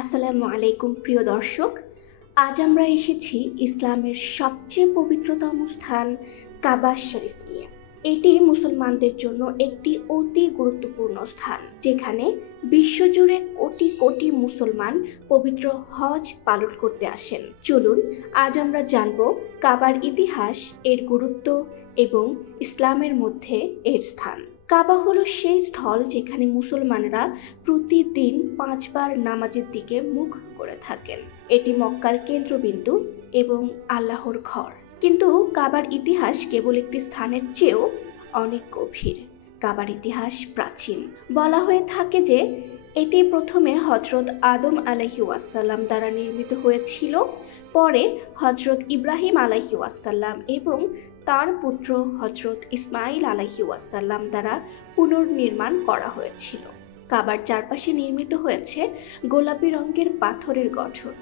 আসসালামু আলাইকুম প্রিয় দর্শক। আজ আমরা এসেছি ইসলামের সবচেয়ে পবিত্রতম স্থান কাবা শরীফ নিয়ে। এটি মুসলমানদের জন্য একটি অতি গুরুত্বপূর্ণ স্থান, যেখানে বিশ্বজুড়ে কোটি কোটি মুসলমান পবিত্র হজ পালন করতে আসেন। চলুন আজ আমরা জানব কাবার ইতিহাস, এর গুরুত্ব এবং ইসলামের মধ্যে এর স্থান। কাবা হলো সেই স্থল যেখানে মুসলমানরা প্রতিদিন 5 বার নামাজের দিকে মুখ করে থাকেন। এটি মক্কার কেন্দ্রবিন্দু এবং আল্লাহর ঘর। কিন্তু কাবার ইতিহাস কেবল একটি স্থানের চেয়েও অনেক গভীর। কাবার ইতিহাস প্রাচীন। বলা হয়ে থাকে যে এটি প্রথমে হজরত আদম আলাইহি ওয়াসাল্লাম দ্বারা নির্মিত হয়েছিল, পরে হজরত ইব্রাহিম আলাইহি ওয়াসাল্লাম এবং তার পুত্র হজরত ইসমাইল আলাইহি ওয়াসাল্লাম দ্বারা পুনর্নির্মাণ করা হয়েছিল। কাবার চারপাশে নির্মিত হয়েছে গোলাপি রঙের পাথরের গঠন,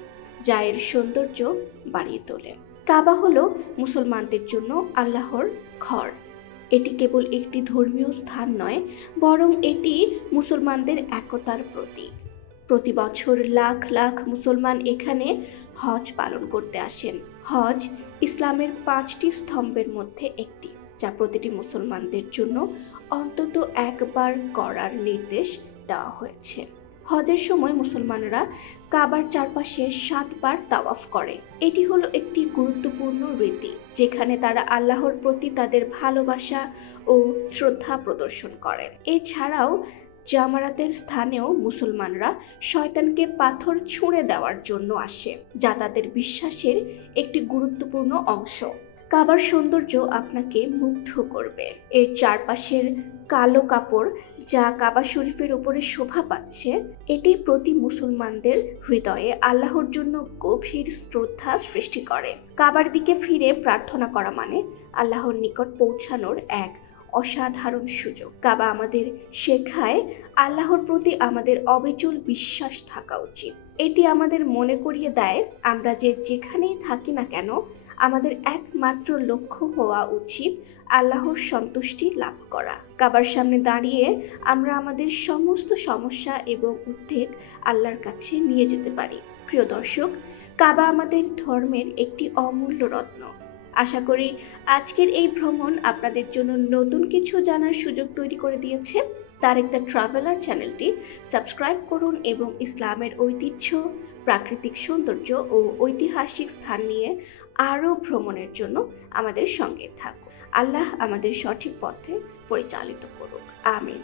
যা এর সৌন্দর্য বাড়িয়ে তোলে। কাবা হলো মুসলমানদের জন্য আল্লাহর ঘর। এটি কেবল একটি ধর্মীয় স্থান নয়, বরং এটি মুসলমানদের একতার প্রতীক। প্রতি বছর লাখ লাখ মুসলমান এখানে হজ পালন করতে আসেন। হজ ইসলামের 5টি স্তম্ভের মধ্যে একটি, যা প্রতিটি মুসলমানদের জন্য অন্তত একবার করার নির্দেশ দেওয়া হয়েছে। হজের সময় মুসলমানরা কাবার চারপাশে 7 বার তাওয়াফ করে। এটি হলো একটি গুরুত্বপূর্ণ রীতি, যেখানে তারা আল্লাহর প্রতি তাদের ভালোবাসা ও শ্রদ্ধা প্রদর্শন করেন। এছাড়াও জামারাতের স্থানেও মুসলমানরা শয়তানকে পাথর ছুঁড়ে দেওয়ার জন্য আসে, যা তাদের বিশ্বাসের একটি গুরুত্বপূর্ণ অংশ। কাবার সৌন্দর্য আপনাকে মুগ্ধ করবে। এর চারপাশের কালো কাপড়, যা কাবা শরীফের উপরে শোভা পাচ্ছে, এটি প্রতি মুসলমানদের হৃদয়ে আল্লাহর জন্য গভীর শ্রদ্ধা সৃষ্টি করে। কাবার দিকে ফিরে প্রার্থনা করা মানে আল্লাহর নিকট পৌঁছানোর এক অসাধারণ সুযোগ। কাবা আমাদের শেখায় আল্লাহর প্রতি আমাদের অবিচল বিশ্বাস থাকা উচিত। এটি আমাদের মনে করিয়ে দেয় আমরা যেখানেই থাকি না কেন, আমাদের একমাত্র লক্ষ্য হওয়া উচিত আল্লাহর সন্তুষ্টি লাভ করা। কাবার সামনে দাঁড়িয়ে আমরা আমাদের সমস্ত সমস্যা এবং উদ্বেগ আল্লাহর কাছে নিয়ে যেতে পারি। প্রিয় দর্শক, কাবা আমাদের ধর্মের একটি অমূল্য রত্ন। আশা করি আজকের এই ভ্রমণ আপনাদের জন্য নতুন কিছু জানার সুযোগ তৈরি করে দিয়েছে। তারেক দ্য ট্রাভেলার চ্যানেলটি সাবস্ক্রাইব করুন এবং ইসলামের ঐতিহ্য, প্রাকৃতিক সৌন্দর্য ও ঐতিহাসিক স্থান নিয়ে আরও ভ্রমণের জন্য আমাদের সঙ্গে থাকুন। আল্লাহ আমাদের সঠিক পথে পরিচালিত করুক। আমিন।